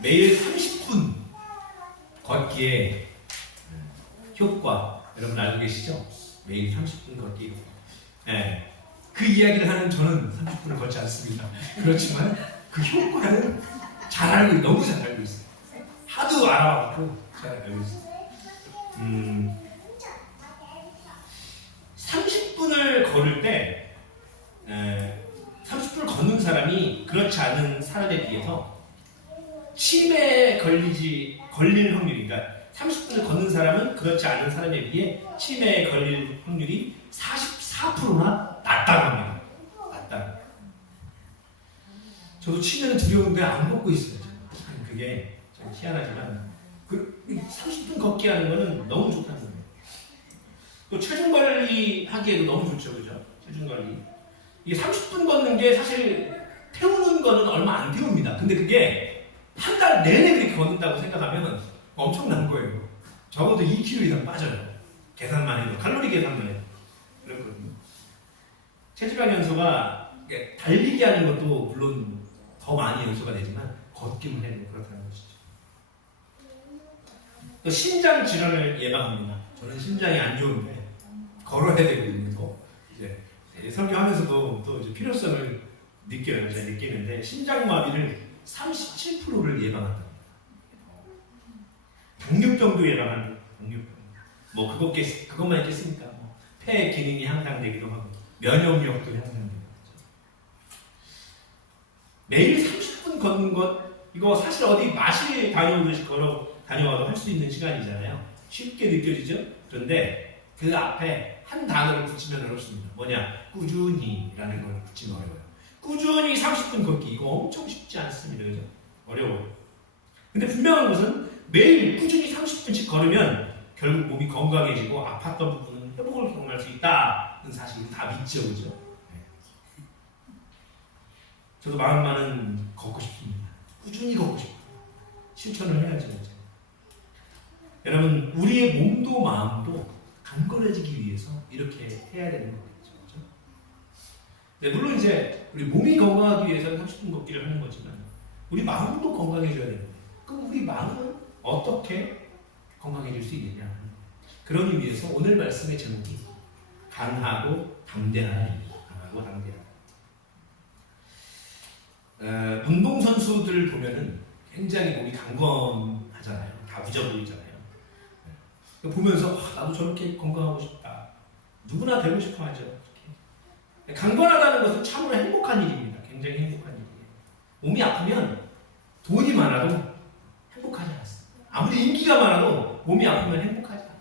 매일 30분 걷기의 효과 여러분 알고 계시죠? 매일 30분 걷기. 네. 그 이야기를 하는 저는 30분을 걷지 않습니다. 그렇지만 그 효과는 너무 잘 알고 있어요. 하도 알아왔고 잘 알고 있어요. 30분을 걸을 때 30분을 걷는 사람이 그렇지 않은 사람에 비해서 치매에 걸릴 확률이, 그러니까 30분을 걷는 사람은 그렇지 않은 사람에 비해 치매에 걸릴 확률이 44%나 낮다고 합니다. 낮다. 저도 치매는 두려운데 안 걷고 있어요. 그게 좀 희한하지만 30분 걷기 하는 거는 너무 좋다는 거예요. 또 체중 관리 하기에도 너무 좋죠, 그죠? 체중 관리. 이게 30분 걷는 게 사실 태우는 거는 얼마 안 태웁니다. 근데 그게 한 달 내내 그렇게 걷는다고 생각하면 엄청난 거예요. 적어도 2kg 이상 빠져요. 계산만 해도, 칼로리 계산만 해도. 그렇거든요. 체지방 연소가 달리기 하는 것도 물론 더 많이 연소가 되지만 걷기만 해도 그렇다는 것이죠. 또 심장 질환을 예방합니다. 저는 심장이 안 좋은데 걸어야 되거든요. 이제 설교하면서도 또 이제 필요성을 느껴요. 제가 느끼는데 심장마비를 37%를 예방한다. 당뇨병도 예방한다. 당뇨병. 뭐 그것만 있겠습니까? 폐 기능이 향상되기도 하고 면역력도 향상되고. 매일 30분 걷는 것, 이거 사실 어디 마실 다녀오듯이 다녀와도 할 수 있는 시간이잖아요. 쉽게 느껴지죠? 그런데 그 앞에 한 단어를 붙이면 어렵습니다. 뭐냐? 꾸준히라는 걸 붙이면 어려워요. 꾸준히 30분 걷기, 이거 엄청 쉽지 않습니다. 그죠? 어려워요. 근데 분명한 것은 매일 꾸준히 30분씩 걸으면 결국 몸이 건강해지고 아팠던 부분은 회복을 경험할 수 있다는 사실을 다 믿죠. 그죠? 네. 저도 마음만은 걷고 싶습니다. 꾸준히 걷고 싶어요. 실천을 해야죠. 이제. 여러분, 우리의 몸도 마음도 강건해지기 위해서 이렇게 해야 되는 거겠죠. 그렇죠? 네, 물론 이제 우리 몸이 건강하기 위해서는 30분 걷기를 하는 거지만 우리 마음도 건강해져야 되는데, 그럼 우리 마음은 어떻게 건강해질 수 있느냐? 그런 의미에서 오늘 말씀의 제목이 강하고 담대하라입니다. 강하고 담대하라. 운동선수들 보면은 굉장히 몸이 강건하잖아요. 다 부져 보이잖아요. 보면서 나도 저렇게 건강하고 싶다. 누구나 되고 싶어 하죠. 강건하다는 것은 참으로 행복한 일입니다. 굉장히 행복한 일이에요. 몸이 아프면 돈이 많아도 행복하지 않습니다. 아무리 인기가 많아도 몸이 아프면 행복하지 않아요.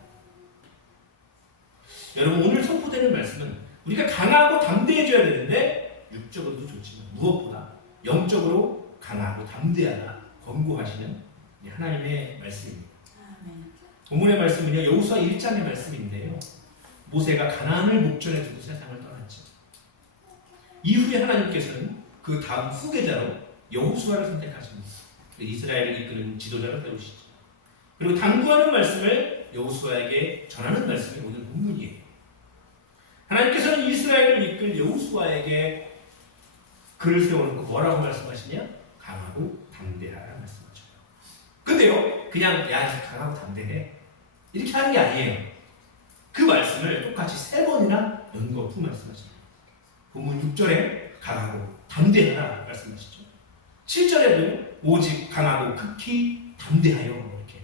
여러분, 오늘 선포되는 말씀은 우리가 강하고 담대해져야 되는데 육적으로도 좋지만 무엇보다 영적으로 강하고 담대하라 권고하시는 하나님의 말씀입니다. 본문의 말씀은요, 여호수아 1장의 말씀인데요, 모세가 가나안을 목전에 두고 세상을 떠났죠. 이후에 하나님께서는 그 다음 후계자로 여호수아를 선택하십니다. 이스라엘을 이끄는 지도자로 세우시죠. 그리고 당부하는 말씀을 여호수아에게 전하는 말씀이 오늘 본문이에요. 하나님께서는 이스라엘을 이끌 여호수아에게 그를 세워놓고 뭐라고 말씀하시냐? 강하고 담대하라 말씀하죠. 근데요, 그냥 야 강하고 담대해 이렇게 하는 게 아니에요. 그 말씀을 똑같이 3번이나 연거푸 말씀하십니다. 본문 6절에 강하고 담대하라 말씀하시죠. 7절에도 오직 강하고 극히 담대하여 이렇게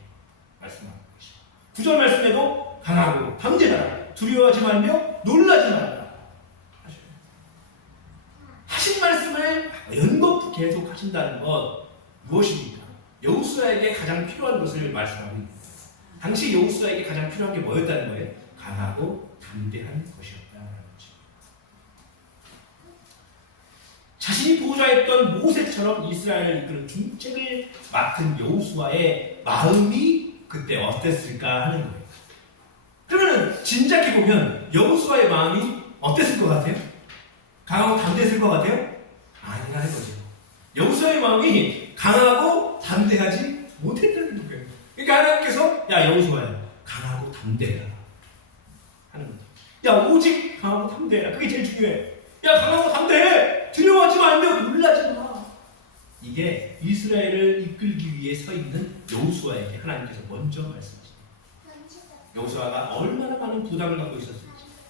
말씀하고 계시죠. 9절 말씀에도 강하고 담대하라, 두려워하지 말며 놀라지 말라 하신 말씀을 연거푸 계속 하신다는 것, 무엇입니까? 여호수아에게 가장 필요한 것을 말씀하고 있습니다. 당시 여호수아에게 가장 필요한 게 뭐였다는 거예요? 강하고 담대한 것이었다는 거죠. 자신이 보호자였던 모세처럼 이스라엘을 이끄는 중책을 맡은 여호수아의 마음이 그때 어땠을까 하는 거예요. 그러면 진작에 보면 여호수아의 마음이 어땠을 것 같아요? 강하고 담대했을 것 같아요? 아니라는 거죠. 여호수아의 마음이 강하고 담대하지 못했다는 거예요. 그러니까 하나님께서 야 여호수아야 강하고 담대해라 하는 거죠. 야 오직 강하고 담대해라. 그게 제일 중요해. 야 강하고 담대해. 두려워하지 말며 놀라지 마. 이게 이스라엘을 이끌기 위해 서 있는 여호수아에게 하나님께서 먼저 말씀하십니다. 여호수아가 얼마나 많은 부담을 갖고 있었을지,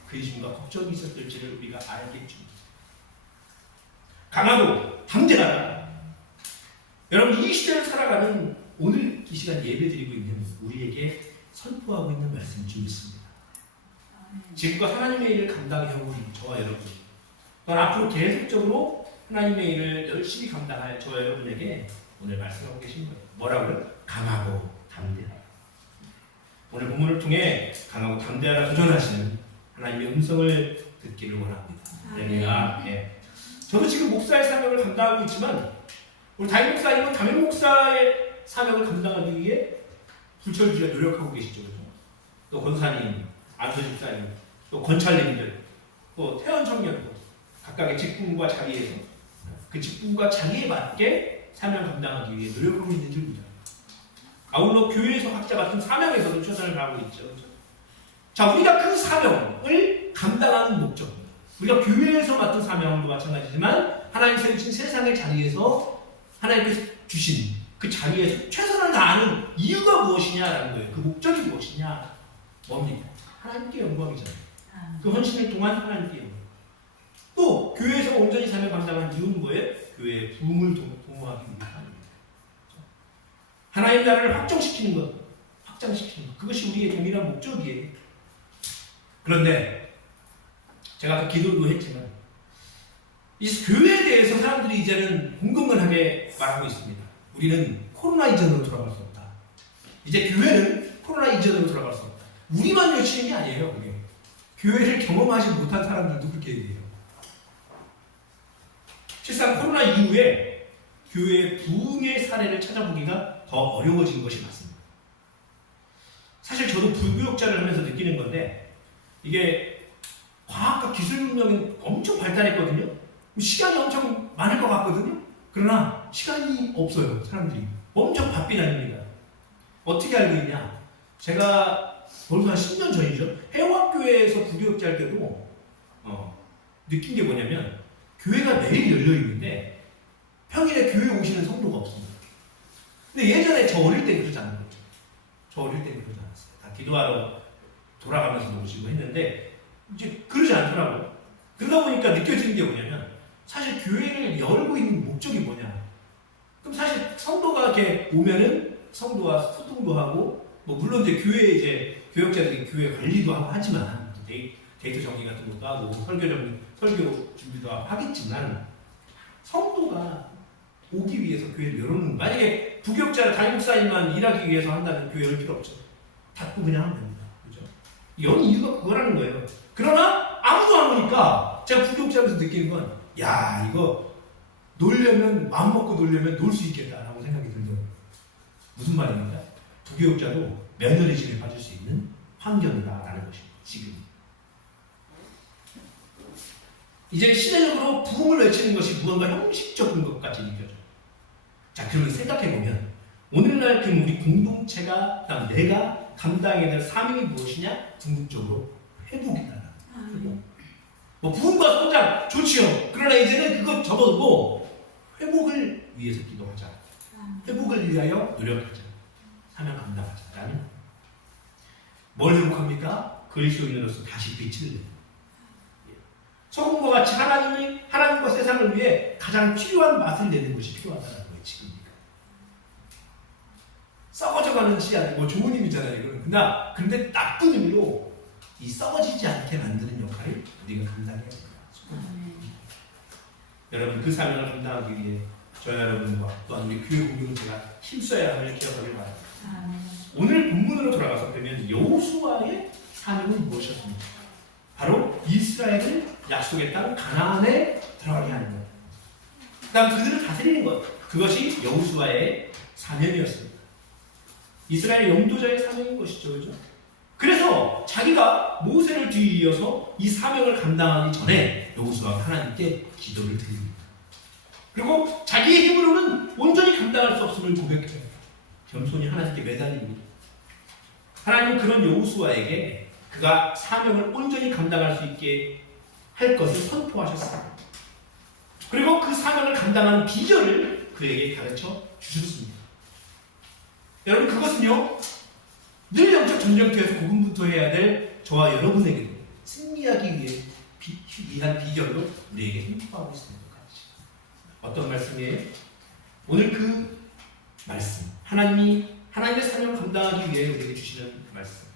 근심과 걱정이 있었을지를 우리가 알겠죠. 강하고 담대하라. 여러분, 이 시대를 살아가는 오늘 이 시간 예배드리고 있는 우리에게 선포하고 있는 말씀이 좀 있습니다. 지금껏 하나님의 일을 감당해온 우리, 저와 여러분, 또 앞으로 계속적으로 하나님의 일을 열심히 감당할 저와 여러분에게 오늘 말씀하고 계신 거예요. 뭐라고요? 강하고 담대하라. 오늘 본문을 통해 강하고 담대하라 도전하시는 하나님의 음성을 듣기를 원합니다. 할렐루야. 네. 저도 지금 목사의 사명을 감당하고 있지만 우리 담임 목사님은 담임 목사의 사명을 감당하기 위해 불철주야 노력하고 계시죠. 그렇죠? 또 권사님, 안수 집사님, 또 권찰님들, 또 태원 청년들, 각각의 직분과 자리에서 그 직분과 자리에 맞게 사명 감당하기 위해 노력하고 있는 줄입니다. 아울러 교회에서 각자 같은 사명에서도 최선을 다하고 있죠. 그렇죠? 자, 우리가 그 사명을 감당하는 목적, 우리가 교회에서 맡은 사명도 마찬가지지만 하나님께서 주신 세상의 자리에서 하나님께서 주신 그 자리에서 최선을 다하는 이유가 무엇이냐라는 거예요. 그 목적이 무엇이냐? 뭡니까? 하나님께 영광이잖아요. 그 헌신을 통한 하나님께 영광. 또 교회에서 온전히 사명 감당한 이유는 뭐예요? 교회의 부흥을 도모하기 위함입니다. 하나님 나라를 확정시키는 것, 확장시키는 것, 그것이 우리의 동일한 목적이에요. 그런데 제가 아까 기도도 했지만 이 교회에 대해서 사람들이 이제는 공공연하게 말하고 있습니다. 우리는 코로나 이전으로 돌아갈 수 없다. 이제 교회는 코로나 이전으로 돌아갈 수 없다. 우리만 외치는 게 아니에요. 그게. 교회를 경험하지 못한 사람들도 그렇게 얘기해요. 실상 코로나 이후에 교회의 부흥의 사례를 찾아보기가 더 어려워진 것이 맞습니다. 사실 저도 불교육자를 하면서 느끼는 건데 이게 과학과 기술 문명이 엄청 발달했거든요. 시간이 엄청 많을 것 같거든요. 그러나 시간이 없어요. 사람들이 엄청 바삐 다닙니다. 어떻게 알고 있냐? 제가 벌써 한 10년 전이죠. 해화교회에서 불교육자 할 때도 느낀 게 뭐냐면 교회가 매일 열려 있는데 평일에 교회 오시는 성도가 없습니다. 근데 예전에 저 어릴 때 그러지 않았죠. 저 어릴 때 그러지 않았어요. 다 기도하러 돌아가면서 오시고 했는데 이제 그러지 않더라고요. 그러다 보니까 느껴지는 게 뭐냐면 사실 교회를 열고 있는 목적이 뭐냐? 그럼 사실 성도가 이렇게 오면은 성도와 소통도 하고, 뭐 물론 이제 교회 이제 교역자들이 교회 관리도 하고 하지만 데이터 정리 같은 것도 하고 설교 준비도 하고 하겠지만 성도가 오기 위해서 교회를 열어놓는, 만약에 부교역자 담임 목사님만 일하기 위해서 한다면 교회 열 필요 없죠. 닫고 그냥 하면 됩니다. 그죠? 연 이유가 그거라는 거예요. 그러나 아무도 안 오니까 제가 부교역자면서 느끼는 건 야, 이거 놀려면, 마음먹고 놀려면 놀 수 있겠다라고 생각이 들더라고요. 무슨 말입니까? 부교육자도 며느리직을 받을 수 있는 환경이다라는 것입니다. 지금. 이제 시대적으로 부흥을 외치는 것이 무언가 형식적인 것 같이 느껴져요. 자, 그러면 생각해보면 오늘날 그 우리 공동체가, 내가 감당해야 될 사명이 무엇이냐? 궁극적으로 회복이다. 뭐 부흥과 성장 좋지요. 그러나 이제는 그것 접어두고 회복을 위해서 기도하자. 회복을 위하여 노력하자. 사명 감당하자라는. 뭘 회복합니까? 그리스도인으로서 다시 빛을 내요. 소금과 같이 하나님과 세상을 위해 가장 필요한 맛을 내는 것이 필요하다는 거예요. 지금입니까? 썩어져가는 씨앗, 뭐 좋은 의미잖아요. 근데 나쁜 의미로 이 썩어지지 않게 만드는 역할을 우리가 감당해야 됩니다. 여러분, 그 사명을 감당하기 위해 저희 여러분과 또한 우리 교회 공동체가 힘써야 함을 기억하길 바랍니다. 오늘 본문으로 돌아가서 그러면 여호수아의 사명은 무엇이었습니까? 바로 이스라엘을 약속의 땅 가나안에 들어가게 하는 것. 그다음 그들을 다스리는 것. 그것이 여호수아의 사명이었습니다. 이스라엘 영도자의 사명인 것이죠. 그렇죠? 그래서 자기가 모세를 뒤이어서 이 사명을 감당하기 전에 여호수아가 하나님께 기도를 드립니다. 그리고 자기의 힘으로는 온전히 감당할 수 없음을 고백해요. 겸손히 하나님께 매달립니다. 하나님은 그런 여호수아에게 그가 사명을 온전히 감당할 수 있게 할 것을 선포하셨습니다. 그리고 그 사명을 감당하는 비결을 그에게 가르쳐 주셨습니다. 여러분 그것은요 늘 영적 전쟁터에서 고군분투해야 될 저와 여러분에게도 승리하기 위한 비결로 우리에게 행복하고 있습니다. 어떤 말씀이에요? 오늘 그 말씀 하나님의 사명을 감당하기 위해 우리에게 주시는 말씀,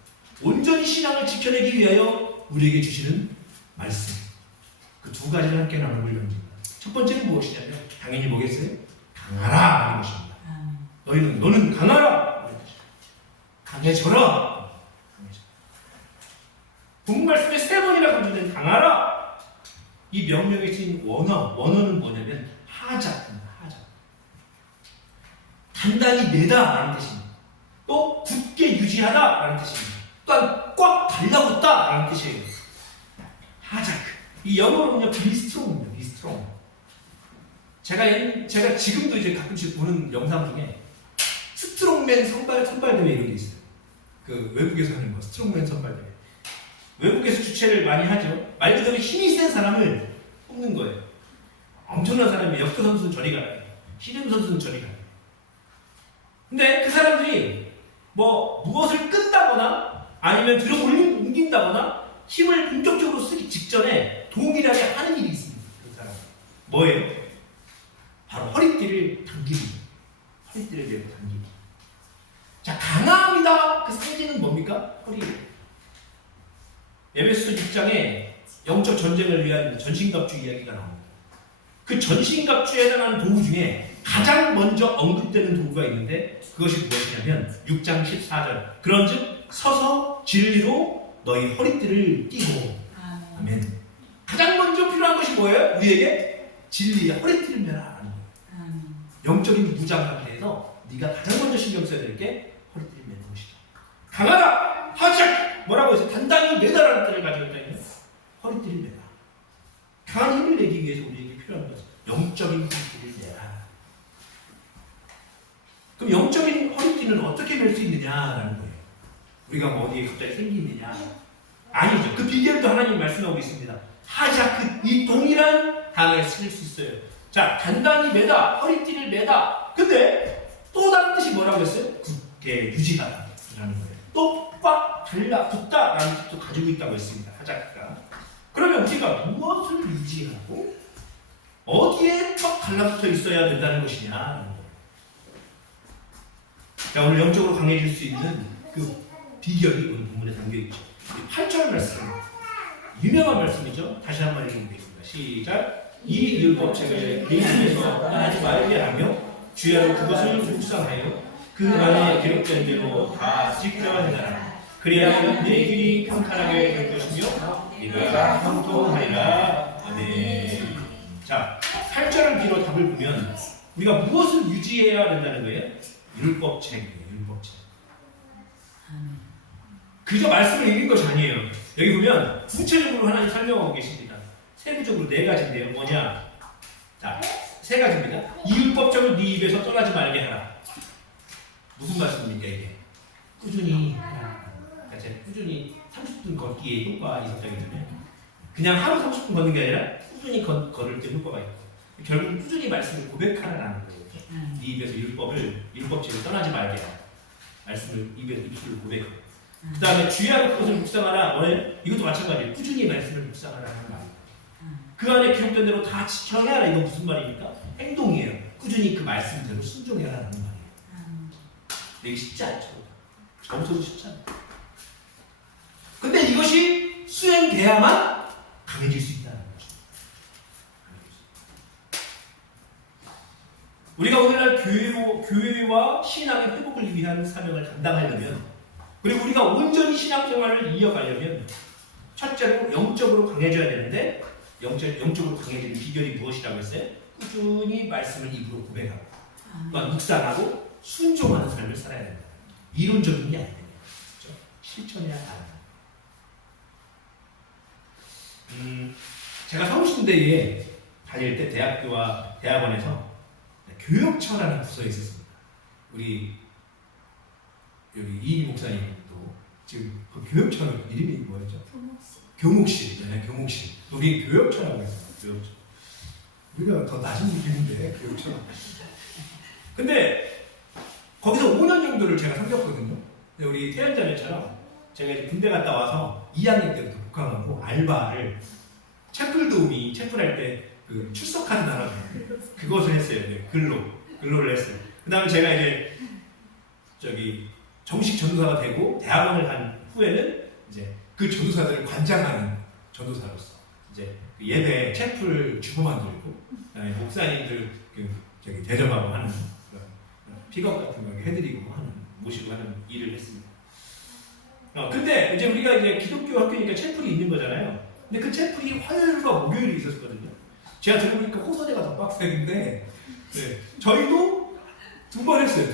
온전히 신앙을 지켜내기 위하여 우리에게 주시는 말씀, 그 두 가지를 함께 나눠볼 연입니다. 첫 번째는 무엇이냐면 당연히 뭐겠어요? 강하라 하는 것입니다. 너는 강하라, 강해져라. 본문 말씀에 3번이나 강조된 강하라. 이 명령에 쓰인 원어는 뭐냐면 하자입니다. 하자. 단단히 매다라는 뜻입니다. 또 굳게 유지하다라는 뜻입니다. 또한 꽉 달라붙다라는 뜻이에요. 하자크. 이 영어로는요 비스트롱입니다. 비스트롱. 제가 지금도 이제 가끔씩 보는 영상 중에 스트롱맨 선발 대회 이런 게 있어요. 그 외국에서 하는 거 스트롱맨 선발 대회. 외국에서 주최를 많이 하죠. 말 그대로 힘이 센 사람을 뽑는 거예요. 엄청난 사람이 역도 선수는 저리 가요. 씨름 선수는 저리 가요. 근데 그 사람들이 뭐 무엇을 끈다거나 아니면 들어 옮긴다거나 힘을 본격적으로 쓰기 직전에 동일하게 하는 일이 있습니다. 그 사람 뭐예요? 바로 허리띠를 당깁니다. 허리띠를 메고 당깁니다. 자, 강함이다. 그 상징은 뭡니까? 허리예요. 에베소서 6장에 영적 전쟁을 위한 전신갑주 이야기가 나옵니다. 그 전신갑주에 해당하는 도구 중에 가장 먼저 언급되는 도구가 있는데 그것이 무엇이냐면 6장 14절 그런즉 서서 진리로 너희 허리띠를 띠고 아멘. 가장 먼저 필요한 것이 뭐예요? 우리에게 진리의 허리띠를 매라. 영적인 무장 상태에서 네가 가장 먼저 신경 써야 될 게 허리띠를 매는 것이다. 강하다! 하자! 뭐라고 해서 단단히 매다라는 뜻을 가지고 있다면 허리띠를 매라. 강한 힘을 내기 위해서 우리에게 필요한 것은 영적인 허리띠를 매라. 그럼 영적인 허리띠는 어떻게 멜 수 있느냐라는 거예요. 우리가 뭐 어디에 갑자기 생기느냐? 아니죠. 그 비결도 하나님 말씀하고 있습니다. 하자, 이 동일한 단어에 쓸 수 있어요. 자, 단단히 매다, 허리띠를 매다. 근데 또 다른 뜻이 뭐라고 했어요? 굳게 유지하다라는 거예요. 또 꽉 달라붙다라는 뜻도 가지고 있다고 했습니다. 하자가. 그러면 우리가 무엇을 유지하고 어디에 꽉 달라붙어 있어야 된다는 것이냐라는 거예요. 자, 오늘 영적으로 강해질 수 있는 그 비결이 오늘 본문에 담겨있죠. 8절 말씀, 유명한 말씀이죠. 다시 한번 읽어보겠습니다. 시작. 이 율법책을 내 입에서 떠나지 말게 하며 주야로 그것을 묵상하여 그 안에 기록된 대로 다 지켜내라. 그래야 내 길이 평탄하게 될 것이며 네가 형통하리라. 아멘. 자, 8절을 뒤로 답을 보면 우리가 무엇을 유지해야 된다는 거예요? 율법책이에요. 율법책. 그저 말씀을 읽는 것이 아니에요. 여기 보면 구체적으로 하나님 설명하고 계십니다. 세부적으로 4가지인데요. 뭐냐? 자, 3가지입니다. 이 율법책을 네 입에서 떠나지 말게 하라. 무슨 말씀입니까 이게? 꾸준히 그러니까 제가 꾸준히 30분 걷기에 효과가 있었다기 때문에 그냥 하루 30분 걷는 게 아니라 꾸준히 걸을 때 효과가 있고 결국 꾸준히 말씀을 고백하라는 거예요. 네 입에서 율법책을 떠나지 말게 하라. 말씀을 입술로 고백하고 그 다음에 주야로 그것을 묵상하라. 뭐예요? 이것도 마찬가지예요. 꾸준히 말씀을 묵상하라 하는 말이에요. 그 안에 기록된 대로 다 지켜내라. 이건 무슨 말입니까? 행동이에요. 꾸준히 그 말씀대로 순종해라는 말이에요. 되게 쉽지 않죠. 점수도 쉽지 않아요. 근데 이것이 수행돼야만 강해질 수 있다는 거죠. 우리가 오늘날 교회와 신앙의 회복을 위한 사명을 감당하려면 그리고 우리가 온전히 신앙생활을 이어가려면 첫째로 영적으로 강해져야 되는데 영적으로 강해지는 비결이 무엇이라고 했어요? 꾸준히 말씀을 입으로 고백하고 묵상하고 순종하는 삶을 살아야 된다. 이론적인 게 아니에요. 그렇죠? 실천해야 한다. 제가 성신대에 다닐 때 대학교와 대학원에서 교역처라는 부서에 있었습니다. 우리 여기 이인희 목사님도 지금 그 교역처는 이름이 뭐였죠? 교목실. 네, 교목실. 여기 교역처라고 했어요. 교역처. 우리가 더 낮은 느낌인데 교역처. 근데 거기서 5년 정도를 제가 섬겼거든요. 근데 우리 태연자매처럼 제가 이제 군대 갔다 와서 2학년 때부터 복학하고 알바를 채플도우미 채플할 때 그 출석하는 나라 그것을 했어요. 네, 근로를 했어요. 그 다음에 제가 이제 정식 전도사가 되고 대학원을 간 후에는 이제 그 전도사들을 관장하는 전도사로서 이제 그 예배 채플 주보 만들고 목사님들 대접하고 하는 그런 픽업 같은 거 해드리고 하는 모시고 하는 일을 했습니다. 근데 이제 우리가 이제 기독교 학교니까 채플이 있는 거잖아요. 근데 그 채플이 화요일과 목요일이 있었거든요. 제가 들어보니까 호선이가 더 빡세는데 네, 저희도 2번 했어요.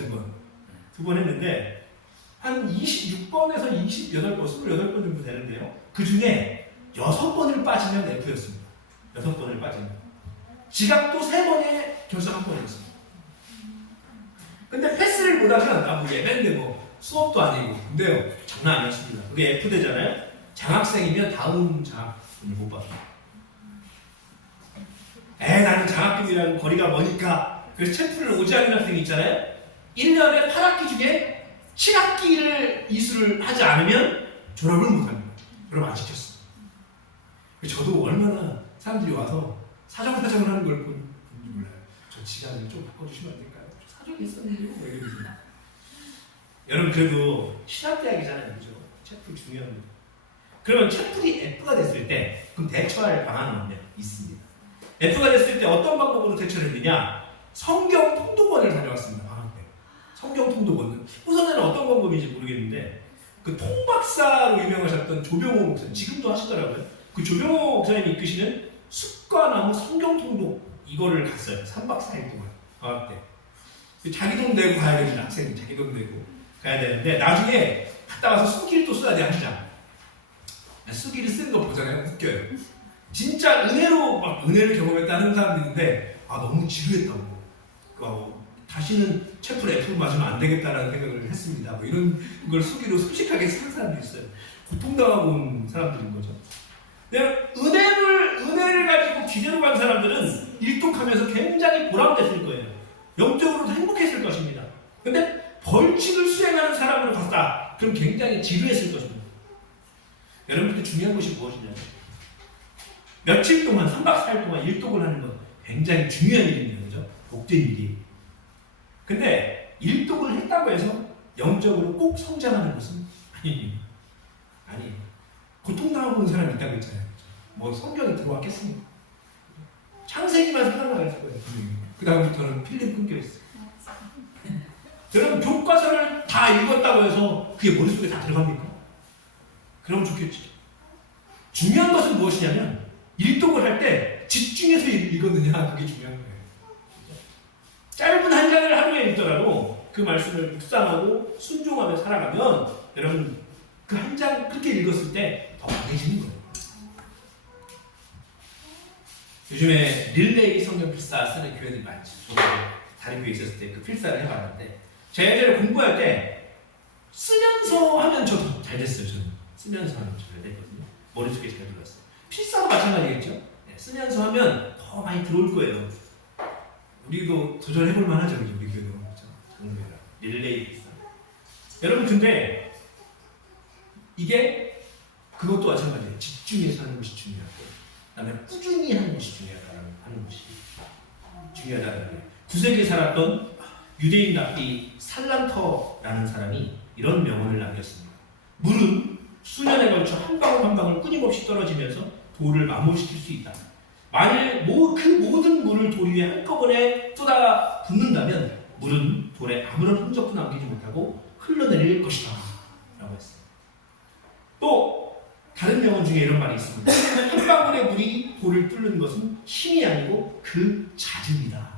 2번 했는데 한 26번에서 28번, 28번 정도 되는데요. 그 중에 6번을 빠지면 F였습니다. 6번을 빠지면. 지각도 3번에 결석 1번이었습니다. 근데 패스를 못하면 뭐 예배인데 뭐 수업도 아니고 근데요 장난 아니었습니다. 그게 F대잖아요. 장학생이면 다음 장학금을 못 받아요. 나는 장학금이랑 거리가 머니까 그래서 채플을 오지 않는 학생이 있잖아요. 1년에 8학기 중에 7학기를 이수를 하지 않으면 졸업을 못합니다. 졸업 안 시켰습니다. 저도 얼마나 사람들이 와서 사정을 하는 걸 보는지 몰라요. 저 시간을 좀 바꿔주시면 안 될까요? 사정이 있었는데요. 뭐 이러면서. 여러분 그래도 신학대학이잖아요. 그죠? 채플 중요합니다. 그러면 채플이 F가 됐을 때 그럼 대처할 방안은 있습니다. F가 됐을 때 어떤 방법으로 대처를 했느냐? 성경 통독원을 다녀왔습니다. 방학 때. 성경 통독원은 우선에는 어떤 방법인지 모르겠는데 그 통박사로 유명하셨던 조병호 목사님 지금도 하시더라고요. 그 조병호 목사님이 이끄시는 숲과나무 성경 통독 이거를 갔어요. 3박 4일 동안 방학 때. 자기 돈 내고 가야 됩니다. 학생이 자기 돈 내고 가야 되는데 나중에 갔다 와서 수기를 또 써야 돼 하시자. 수기를 쓰는 거 보잖아요. 웃겨요. 진짜 은혜를 경험했다는 사람들인데 너무 지루했다고. 다시는 채플 F를 맞으면 안 되겠다라는 생각을 했습니다. 뭐 이런 걸 수기로 솔직하게 쓰는 사람도 있어요. 고통당하고 온 사람들인 거죠. 은혜를 가지고 기대로 간 사람들은 일독하면서 굉장히 보람됐을 거예요. 영적으로도 행복했을 것입니다. 근데 벌칙을 수행하는 사람으로 갔다. 그럼 굉장히 지루했을 것입니다. 여러분들 중요한 것이 무엇이냐면 며칠 동안 3박 4일 동안 일독을 하는 건 굉장히 중요한 일입니다. 그죠? 복된 일이. 근데 일독을 했다고 해서 영적으로 꼭 성장하는 것은 아니에요. 고통당하고 온 사람이 있다고 했잖아요. 뭐 성경이 들어왔겠습니까? 창세기만 생각나겠을 거예요. 그 다음부터는 필름 끊겨있어요. 여러분 교과서를 다 읽었다고 해서 그게 머릿속에 다 들어갑니까? 그러면 좋겠지. 중요한 것은 무엇이냐면 일독을 할 때 집중해서 읽었느냐 그게 중요한 거예요. 짧은 한 장을 하루에 읽더라도 그 말씀을 묵상하고 순종하며 살아가면 여러분 그 한 장 그렇게 읽었을 때 더 강해지는 거예요. 요즘에 릴레이 성경 필사 쓰는 교회들이 많죠. 저도 다른 교회에 있었을 때 그 필사를 해봤는데 제가 예전에 공부할 때 쓰면서 하면 저도 잘 됐어요. 저는 쓰면서 하면 잘 됐거든요. 머릿속에 잘 들어왔어요. 필사도 마찬가지겠죠. 네, 쓰면서 하면 더 많이 들어올 거예요. 우리도 도전해볼 만하죠. 우리 교회도 그렇죠. 릴레이 필사. 여러분 근데 이게 그것도 마찬가지예요. 집중해서 하는 것이 중요하고 그다음에 꾸준히 하는 것이 중요하다는 것이 중요하다는 거예요. 9세기에 살았던 유대인 랍비 살란터라는 사람이 이런 명언을 남겼습니다. 물은 수년에 걸쳐 한 방울 한 방울 끊임없이 떨어지면서 돌을 마모시킬 수 있다. 만일 그 모든 물을 돌 위에 한꺼번에 쏟아 붓는다면 물은 돌에 아무런 흔적도 남기지 못하고 흘러내릴 것이다. 라고 했어요. 또 다른 명언 중에 이런 말이 있습니다. 한 방울의 물이 돌을 뚫는 것은 힘이 아니고 그 잦음이다.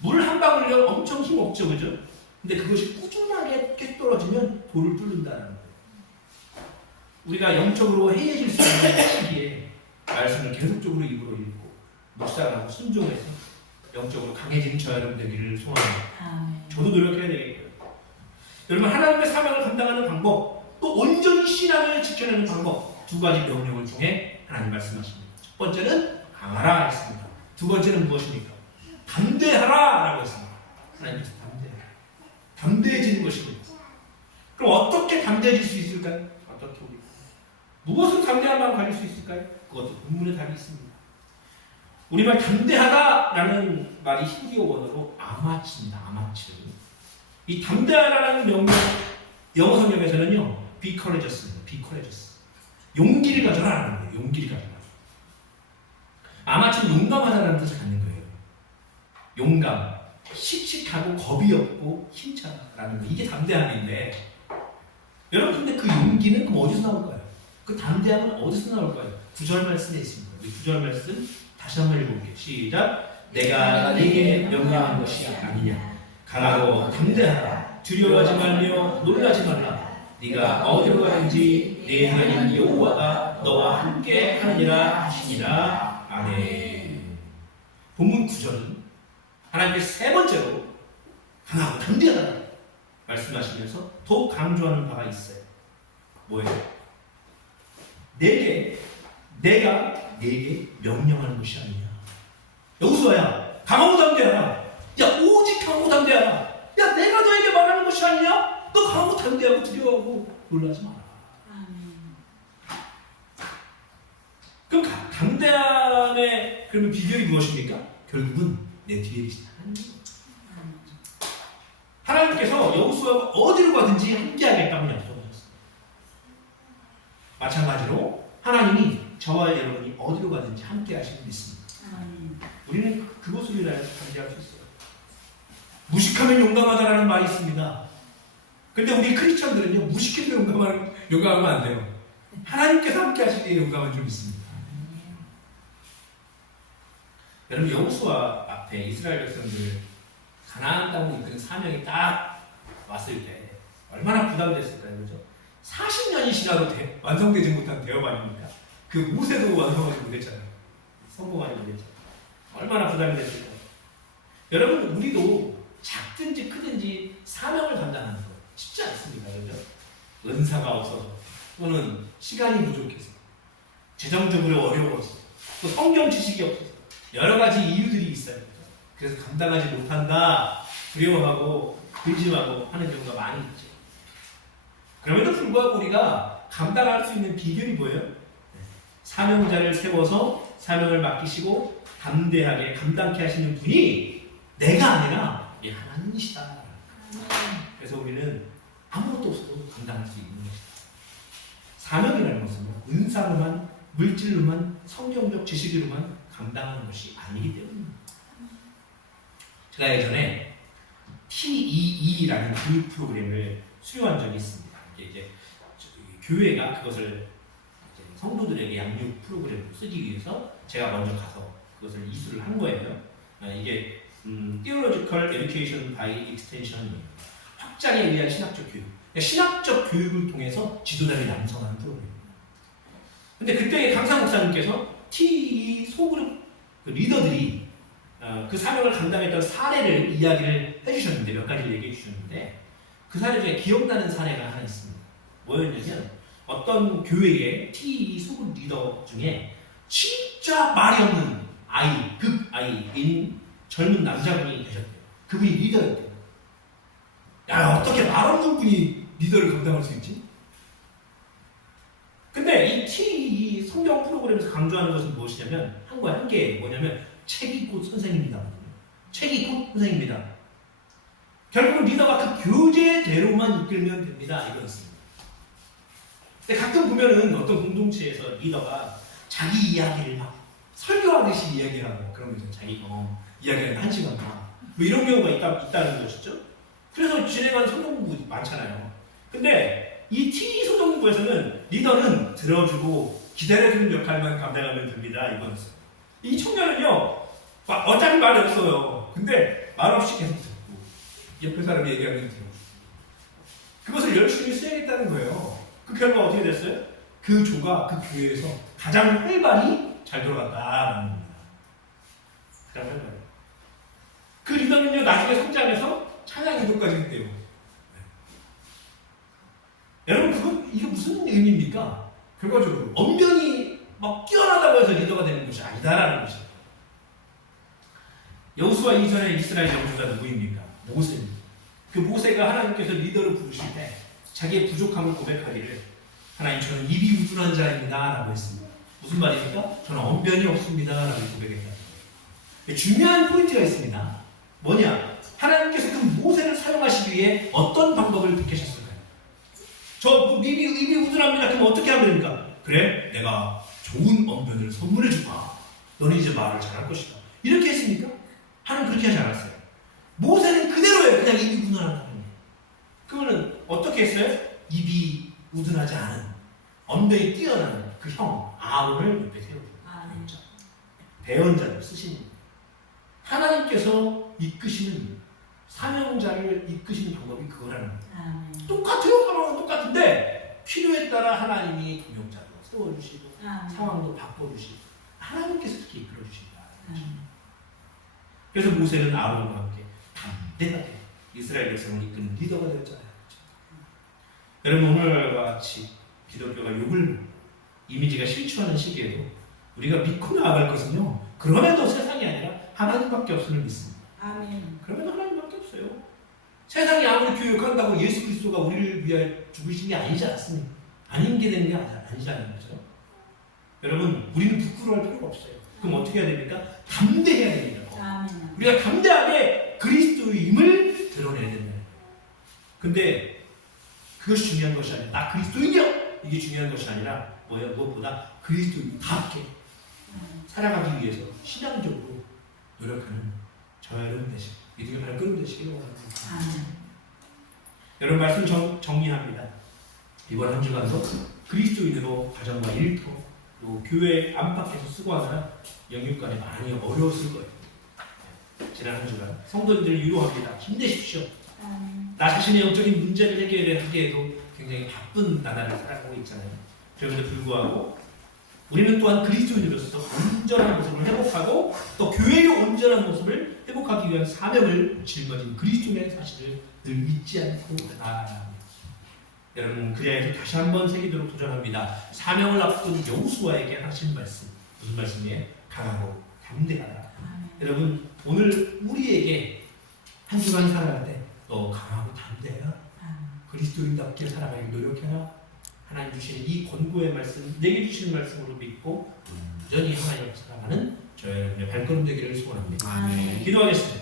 물 한 방울이면 엄청 힘 없죠, 그죠? 근데 그것이 꾸준하게 깨 떨어지면 돌을 뚫는다는 거예요. 우리가 영적으로 해이해질 수 있는 시기에 말씀을 계속적으로 입으로 읽고 묵상하고 순종해서 영적으로 강해지는 저 여러분 되기를 소원합니다. 저도 노력해야 되겠고요. 여러분 하나님의 사명을 감당하는 방법 또 온전히 신앙을 지켜내는 방법 두 가지 명령을 통해 하나님 말씀하십니다. 첫 번째는 강하라 했습니다. 두 번째는 무엇입니까? 담대하라라고 했습니다. 하나님께서 담대해지는 것입니다. 그럼 어떻게 담대해질 수 있을까요? 어떻게 우리가 무엇을 담대한 마음 가질 수 있을까요? 그것도 본문에 답이 있습니다. 우리말 담대하다라는 말이 히브리어 원어로 아마치입니다. 아마치. 이 담대하라는 명령 영어 성경에서는요, be courageous입니다. be courageous. 용기를 가져라라는 거예요. 용기를 가져라. 아마치는 용감하다는 뜻을 갖는 거예요. 용감, 씩씩하고 겁이 없고 힘차다라는 거. 이게 담대함인데, 여러분 근데 그 용기는 그럼 어디서 나올까요? 그 담대함은 어디서 나올까요? 9절 말씀에 있습니다. 우리 9절 말씀 다시 한번 읽어볼게요. 시작. 내가 네게 명령한 것이 아니냐. 강하고 담대하라. 두려워하지 말며 놀라지 말라. 네가 어디로 가든지 내 하나님 여호와가 너와 함께 하느니라 하시니라. 아멘. 본문 9절은 하나님께서 세 번째로 강하고 담대하라 말씀하시면서 더욱 강조하는 바가 있어요. 뭐예요? 내가 네게 명령하는 것이 아니냐. 여호수아야, 강하고 담대하라. 야, 오직 강하고 담대하라. 야, 내가 너에게 말하는 것이 아니냐? 너 강하고 담대하고 두려워하고 놀라지 마라. 그럼 담대함의 그러면 비결이 무엇입니까? 결국은 내 뒤에 계신 하나님. 하나님께서 여호수아가 어디로 가든지 함께하겠다고 약속하셨습니다. 마찬가지로 하나님이 저와 여러분이 어디로 가든지 함께하시는 믿습니다. 우리는 그곳을 위하여 담대할 수 있어요. 무식하면 용감하다라는 말이 있습니다. 근데 우리 크리스천들은요, 무식해도 용감하면 안 돼요. 하나님께서 함께 하시기에 용감한 줄 믿습니다. 여러분, 여호수아 앞에 이스라엘 백성들 가나안 땅을 이끄는 사명이 딱 왔을 때 얼마나 부담됐을까요? 그죠? 40년이 지나도 완성되지 못한 대업 아닙니까? 그 모세도 완성하지 못했잖아요. 성공하지 못했잖아요. 얼마나 부담이 됐을까요? 여러분, 우리도 작든지 크든지 사명을 감당하는 거 쉽지 않습니다. 그죠? 은사가 없어서 또는 시간이 부족해서 재정적으로 어려워서 또 성경 지식이 없어서 여러 가지 이유들이 있어요. 그래서 감당하지 못한다, 두려워하고 근심하고 하는 경우가 많이 있죠. 그럼에도 불구하고 우리가 감당할 수 있는 비결이 뭐예요? 사명자를 세워서 사명을 맡기시고 담대하게 감당케 하시는 분이 내가 아니라 하나님이시다. 그래서 우리는 아무것도 없어도 감당할 수 있는 것이다. 사명이라는 것은 은사로만, 물질로만, 성경적 지식으로만 감당하는 것이 아니기 때문입니다. 제가 예전에 TEE라는 교육 프로그램을 수료한 적이 있습니다. 이제 교회가 그것을 성도들에게 양육 프로그램을 쓰기 위해서 제가 먼저 가서 그것을 이수를 한 거예요. 이게 Theological Education by Extension이에요. 확장에 의한 신학적 교육. 신학적 교육을 통해서 지도자를 양성하는 프로그램입니다. 근데 그때 강사 목사님께서 TE 소그룹 리더들이 그 사명을 감당했던 사례를 이야기를 해주셨는데, 몇 가지를 얘기해 주셨는데, 그 사례 중에 기억나는 사례가 하나 있습니다. 뭐였냐면 어떤 교회의 TE 소그룹 리더 중에 진짜 말이 없는 아이, 극아이인 젊은 남자분이 계셨대요. 그분이 리더였대요. 야, 어떻게 말 없는 분이 리더를 감당할 수 있지? 근데 이 TE 성경 프로그램에서 강조하는 것은 무엇이냐면, 한 개 뭐냐면 책이 곧 선생입니다. 책이 곧 선생입니다. 결국은 리더가 그 교재대로만 이끌면 됩니다. 이거였습니다. 근데 가끔 보면은 어떤 공동체에서 리더가 자기 이야기를 막 설교하듯이 이야기하고 그런 거죠. 자기 경험 이야기하는 1시간 막 뭐 이런 경우가 있다는 것이죠. 그래서 진행하는 성경 공부 많잖아요. 근데 이 TE 소정 공부에서는 리더는 들어주고 기다려주는 역할만 감당하면 됩니다. 이거였어요. 이 청년은요, 어차피 말이 없어요. 근데 말 없이 계속 듣고 옆에 사람이 얘기하면 들어주고 그것을 열심히 수행했다는 거예요. 그 결과 어떻게 됐어요? 그 조가 그 교회에서 가장 활발히 잘 돌아갔다라는 겁니다. 가장 활발히. 그 리더는요, 나중에 성장해서 찬양 기도까지 했대요. 네. 여러분, 이게 무슨 의미입니까? 결과적으로 엄연히 막 뛰어나다고 해서 리더가 되는 것이 아니다라는 것이에요. 여호수아 이전에 이스라엘 영주가 누구입니까? 모세입니다. 그 모세가 하나님께서 리더를 부르실 때 자기의 부족함을 고백하기를 하나님 저는 입이 우둔한 자입니다 라고 했습니다. 무슨 말입니까? 저는 언변이 없습니다 라고 고백했다. 중요한 포인트가 있습니다. 뭐냐? 하나님께서 그 모세를 사용하시기 위해 어떤 방법을 택하셨을까요? 저 입이 우둔합니다. 그럼 어떻게 하면 됩니까? 그래, 내가 좋은 언변을 선물해 주마. 너는 이제 말을 잘할 것이다. 이렇게 했습니까? 하나님 그렇게 하지 않았어요. 모세는 그대로예요. 그냥 입이 우둔한 사람이에요. 그러면 어떻게 했어요? 입이 우둔하지 않은 언변이 뛰어나는 그 형 아론을 옆에 세워줍니다. 대언자를 쓰시는 하나님께서 이끄시는 사명자를 이끄시는 방법이 그거라는 거예요. 똑같아요. 상황은 똑같은데 필요에 따라 하나님이 동역자로 세워주시고 상황도 바꿔주시고 하나님께서 이렇게 이끌어주신다. 그래서 모세는 아론과 함께 담대하게 이스라엘 백성을 이끄는 리더가 되었잖아요. 여러분 오늘과 같이 기독교가 욕을 이미지가 실추하는 시기에도 우리가 믿고 나아갈 것은요. 그럼에도 세상이 아니라 하나님밖에 없음을 믿습니다. 아멘. 그러면 하나님밖에 없어요. 세상이 아무리 교육한다고 예수 그리스도가 우리를 위하여 죽으신 게 아니지 않습니까? 아닌 게 되는 게 아니잖아요. 그렇죠? 여러분 우리는 부끄러워할 필요가 없어요. 그럼 어떻게 해야 됩니까? 담대해야 됩니다. 아멘. 우리가 담대하게 그리스도임을 드러내야 된다. 근데 그것이 중요한 것이 아니라 나 그리스도인이야! 이게 중요한 것이 아니라 뭐예요? 무엇보다 그리스도인답게 살아가기 위해서 신앙적으로 노력하는 저와 여러분 되시고 믿음의 발을 끌고 되시기를 원합니다. 여러분 말씀 정리합니다. 이번 한 주간도 그리스도인으로 가정과 일터 또 교회 안팎에서 쓰고하느라 영육간에 많이 어려웠을 거예요. 지난 한 주간 성도님들을 위로합니다. 힘내십시오. 나 자신의 영적인 문제를 해결하기에도 굉장히 바쁜 나날을 살아가고 있잖아요. 그런데 불구하고 우리는 또한 그리스도인으로서 온전한 모습을 회복하고 또 교회의 온전한 모습을 회복하기 위한 사명을 짊어진 그리스도인의 사실을 늘 잊지 않고 나아갑니다. 여러분 그 자리에서 다시 한번 새기도록 도전합니다. 사명을 앞둔 여호수아에게 하신 말씀 무슨 말씀이에요? 강하고 담대하라. 여러분 오늘 우리에게 한 주간 살아갈 때 너 강하고 담대해라. 그리스도인답게 살아가기 노력해라. 하나님 주시는 이 권고의 말씀, 내게 주시는 말씀으로 믿고 여전히 하나님 앞에 살아가는 저의 여러분의 발걸음 되기를 소원합니다. 아멘. 기도하겠습니다.